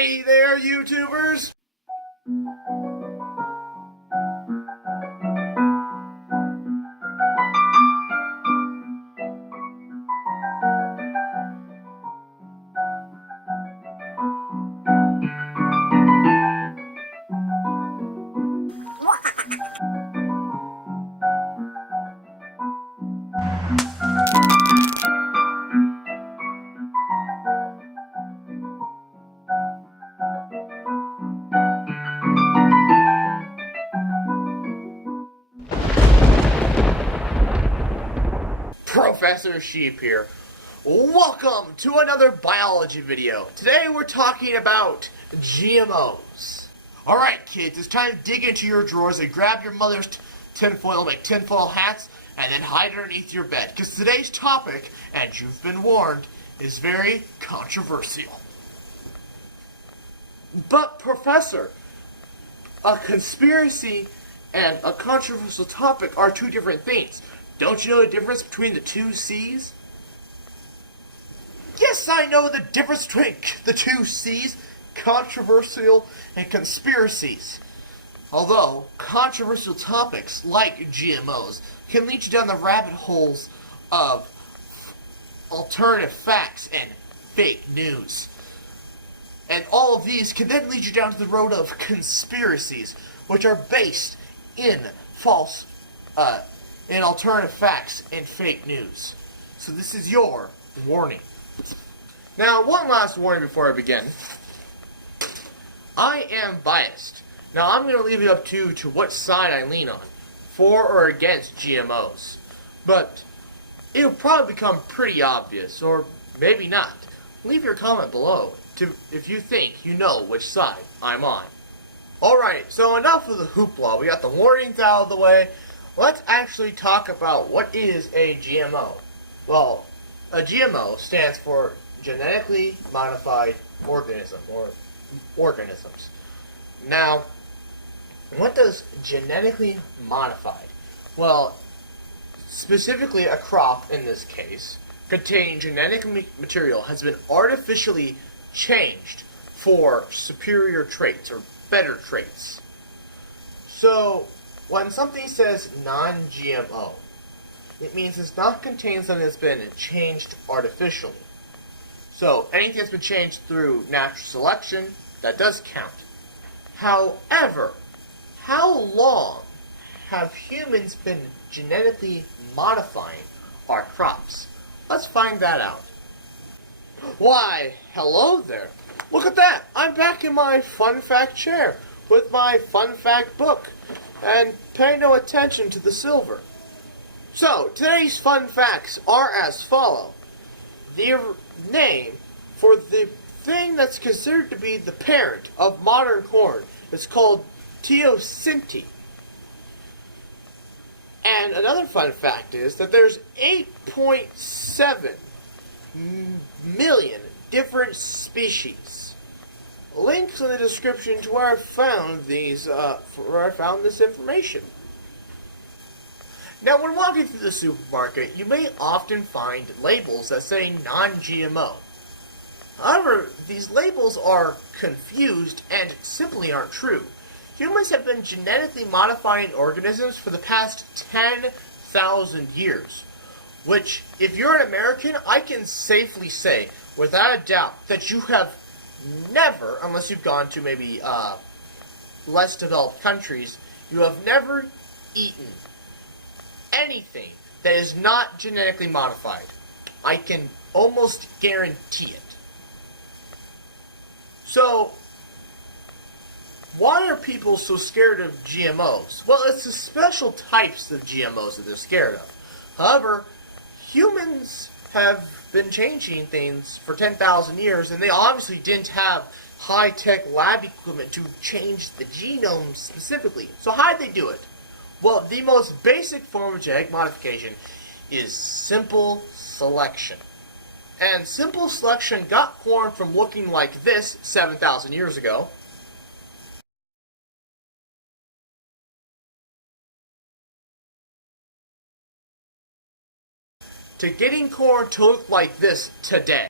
Hey there, YouTubers! Professor Sheep here. Welcome to another biology video. Today we're talking about GMOs. Alright kids, it's time to dig into your drawers and grab your mother's tinfoil, make tinfoil hats, and then hide underneath your bed. Because today's topic, and you've been warned, is very controversial. But Professor, a conspiracy and a controversial topic are two different things. Don't you know the difference between the two C's? Yes, I know the difference between the two C's, controversial and conspiracies. Although, controversial topics like GMOs can lead you down the rabbit holes of alternative facts and fake news. And all of these can then lead you down to the road of conspiracies, which are based in false, in alternative facts and fake news. So this is your warning. Now, one last warning before I begin. I am biased. Now, I'm going to leave it up to what side I lean on, for or against GMOs. But it'll probably become pretty obvious, or maybe not. Leave your comment below if you think you know which side I'm on. Alright, so enough of the hoopla. We got the warnings out of the way. Let's actually talk about what is a GMO. Well, a GMO stands for genetically modified organism, or organisms. Now, what does genetically modified? Well, specifically a crop in this case, containing genetic material has been artificially changed for superior traits, or better traits. So, when something says non-GMO, it means it's not contained something that's been changed artificially. So, anything that's been changed through natural selection, that does count. However, how long have humans been genetically modifying our crops? Let's find that out. Why, hello there. Look at that. I'm back in my fun fact chair with my fun fact book and pay no attention to the silver. So, today's fun facts are as follow. The name for the thing that's considered to be the parent of modern corn is called teosinte. And another fun fact is that there's 8.7 million different species. Links in the description to where I found these, where I found this information. Now, when walking through the supermarket, you may often find labels that say non-GMO. However, these labels are confused and simply aren't true. Humans have been genetically modifying organisms for the past 10,000 years. Which, if you're an American, I can safely say, without a doubt, that you have never, unless you've gone to maybe less developed countries, you have never eaten anything that is not genetically modified. I can almost guarantee it. So, why are people so scared of GMOs? Well, it's the special types of GMOs that they're scared of. However, humans have been changing things for 10,000 years, and they obviously didn't have high-tech lab equipment to change the genome specifically. So how did they do it? Well, the most basic form of genetic modification is simple selection. And simple selection got corn from looking like this 7,000 years ago, to getting corn to look like this today.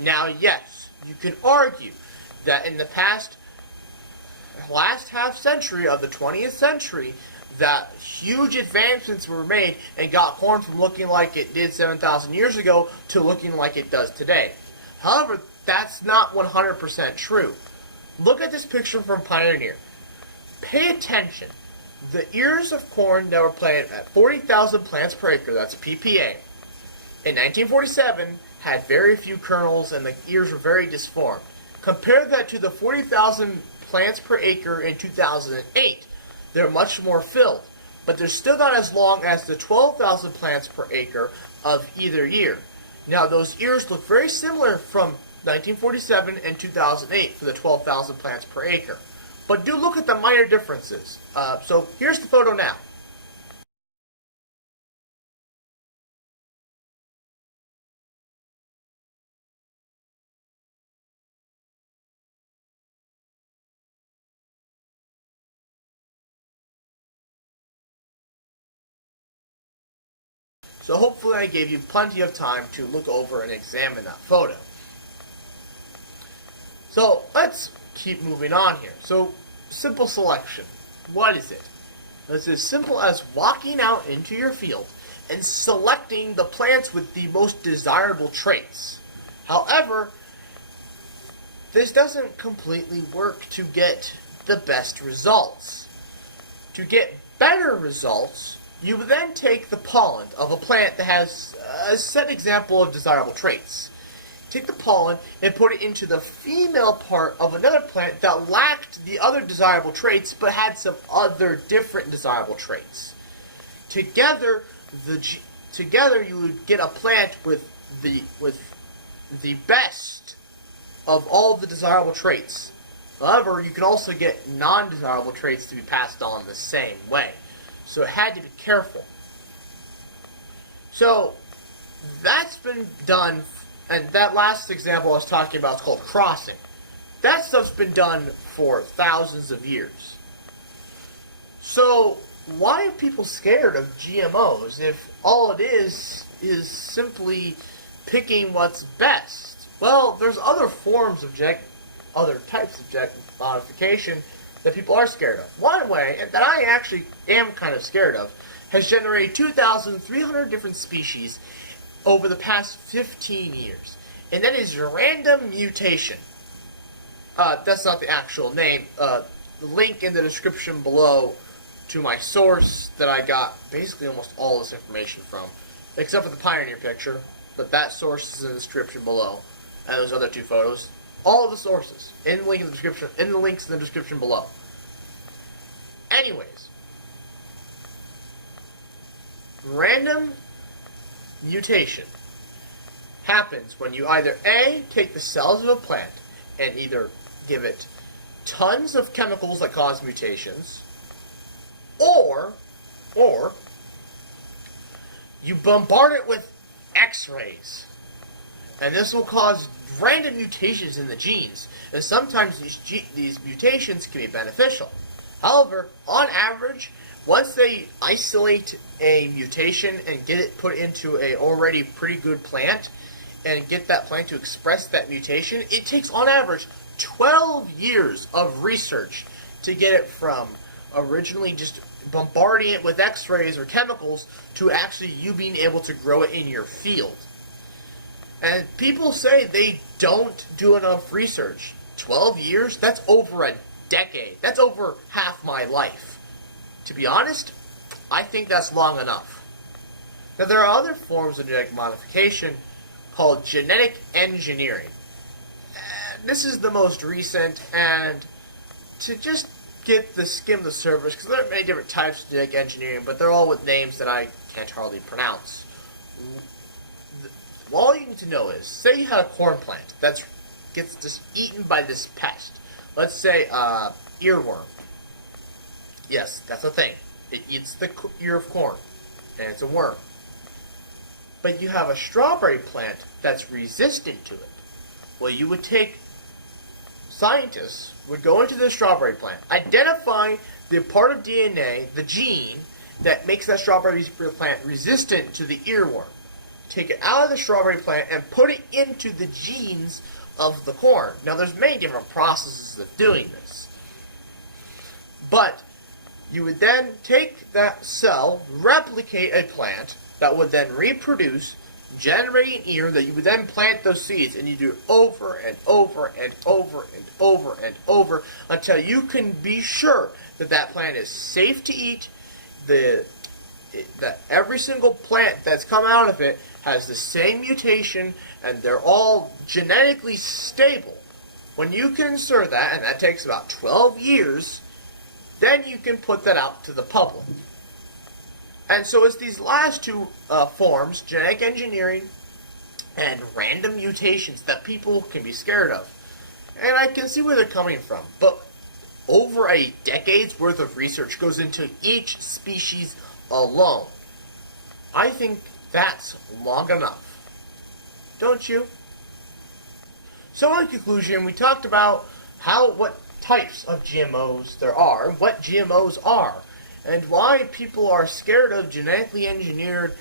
Now, yes, you can argue that in the last half century of the 20th century, that huge advancements were made and got corn from looking like it did 7,000 years ago to looking like it does today. However, that's not 100% true. Look at this picture from Pioneer. Pay attention. The ears of corn that were planted at 40,000 plants per acre, that's PPA, in 1947 had very few kernels and the ears were very disformed. Compare that to the 40,000 plants per acre in 2008. They're much more filled, but they're still not as long as the 12,000 plants per acre of either year. Now, those ears look very similar from 1947 and 2008 for the 12,000 plants per acre. But do look at the minor differences. So here's the photo now. So hopefully I gave you plenty of time to look over and examine that photo. So let's keep moving on here. So simple selection. What is it? It's as simple as walking out into your field and selecting the plants with the most desirable traits. However, this doesn't completely work to get the best results. To get better results, you would then take the pollen of a plant that has a set example of desirable traits. Take the pollen and put it into the female part of another plant that lacked the other desirable traits but had some other different desirable traits. Together you would get a plant with the best of all the desirable traits. However, you can also get non-desirable traits to be passed on the same way. So it had to be careful. So that's been done, and that last example I was talking about is called crossing. That stuff's been done for thousands of years. So why are people scared of GMOs if all it is simply picking what's best? Well, there's other forms of other types of genetic modification that people are scared of. One way that I actually am kind of scared of has generated 2,300 different species over the past 15 years. And that is random mutation. That's not the actual name. The link in the description below to my source that I got basically almost all this information from, except for the Pioneer picture, but that source is in the description below, and those other two photos. All of the sources in the link in the description, in the links in the description below. Anyways, random mutation happens when you either A, take the cells of a plant and either give it tons of chemicals that cause mutations, or you bombard it with X-rays. And this will cause random mutations in the genes. And sometimes these mutations can be beneficial. However, on average, once they isolate a mutation and get it put into a already pretty good plant and get that plant to express that mutation, it takes on average 12 years of research to get it from originally just bombarding it with X-rays or chemicals to actually you being able to grow it in your field. And people say they don't do enough research. 12 years? That's over a decade. That's over half my life. To be honest, I think that's long enough. Now, there are other forms of genetic modification called genetic engineering. This is the most recent, and to just get the skim the surface, because there are many different types of genetic engineering, but they're all with names that I can't hardly pronounce. All you need to know is, say you had a corn plant that gets just eaten by this pest. Let's say earworm. Yes, that's a thing. It eats the ear of corn, and it's a worm. But you have a strawberry plant that's resistant to it. Well, you would take, scientists would go into the strawberry plant, identify the part of DNA, the gene, that makes that strawberry plant resistant to the earworm. take it out of the strawberry plant and put it into the genes of the corn. Now, there's many different processes of doing this. But you would then take that cell, replicate a plant that would then reproduce, generate an ear that you would then plant those seeds, and you do it over and over and over and over and over until you can be sure that that plant is safe to eat, that every single plant that's come out of it has the same mutation, and they're all genetically stable. When you can insert that, and that takes about 12 years, then you can put that out to the public. And so it's these last two forms, genetic engineering and random mutations, that people can be scared of. And I can see where they're coming from. But over a decade's worth of research goes into each species alone. I think that's long enough. Don't you? So in conclusion, we talked about what types of GMOs there are, what GMOs are, and why people are scared of genetically engineered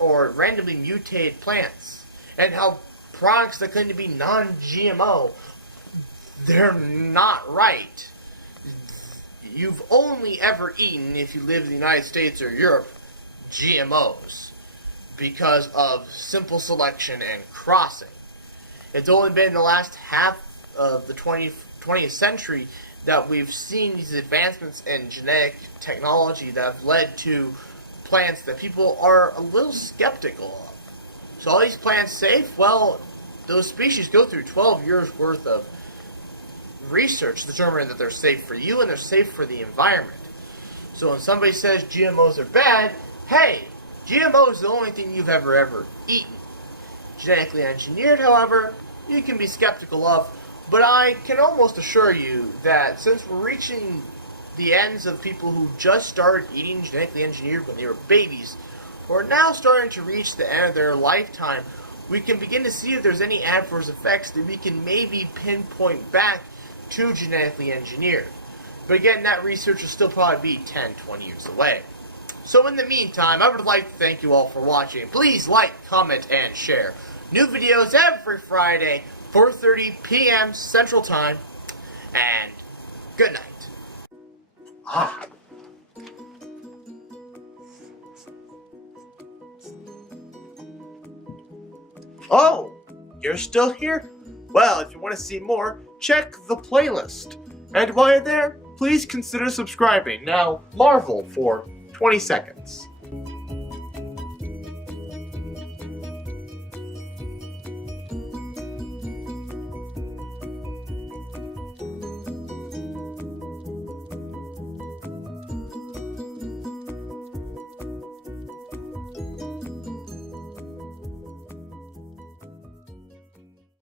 or randomly mutated plants, and how products that claim to be non-GMO, they're not right. You've only ever eaten, if you live in the United States or Europe, GMOs because of simple selection and crossing. It's only been the last half of the 20th century that we've seen these advancements in genetic technology that have led to plants that people are a little skeptical of. So are these plants safe? Well, those species go through 12 years worth of research determining that they're safe for you and they're safe for the environment. So when somebody says GMOs are bad, hey, GMO is the only thing you've ever eaten. Genetically engineered, however, you can be skeptical of. But I can almost assure you that since we're reaching the ends of people who just started eating genetically engineered when they were babies, or are now starting to reach the end of their lifetime, we can begin to see if there's any adverse effects that we can maybe pinpoint back to genetically engineered. But again, that research will still probably be 10, 20 years away. So in the meantime, I would like to thank you all for watching. Please like, comment, and share. New videos every Friday, 4:30 p.m. Central Time, and good night. Oh, you're still here? Well, if you want to see more, check the playlist. And while you're there, please consider subscribing. Now, Marvel for 20 seconds.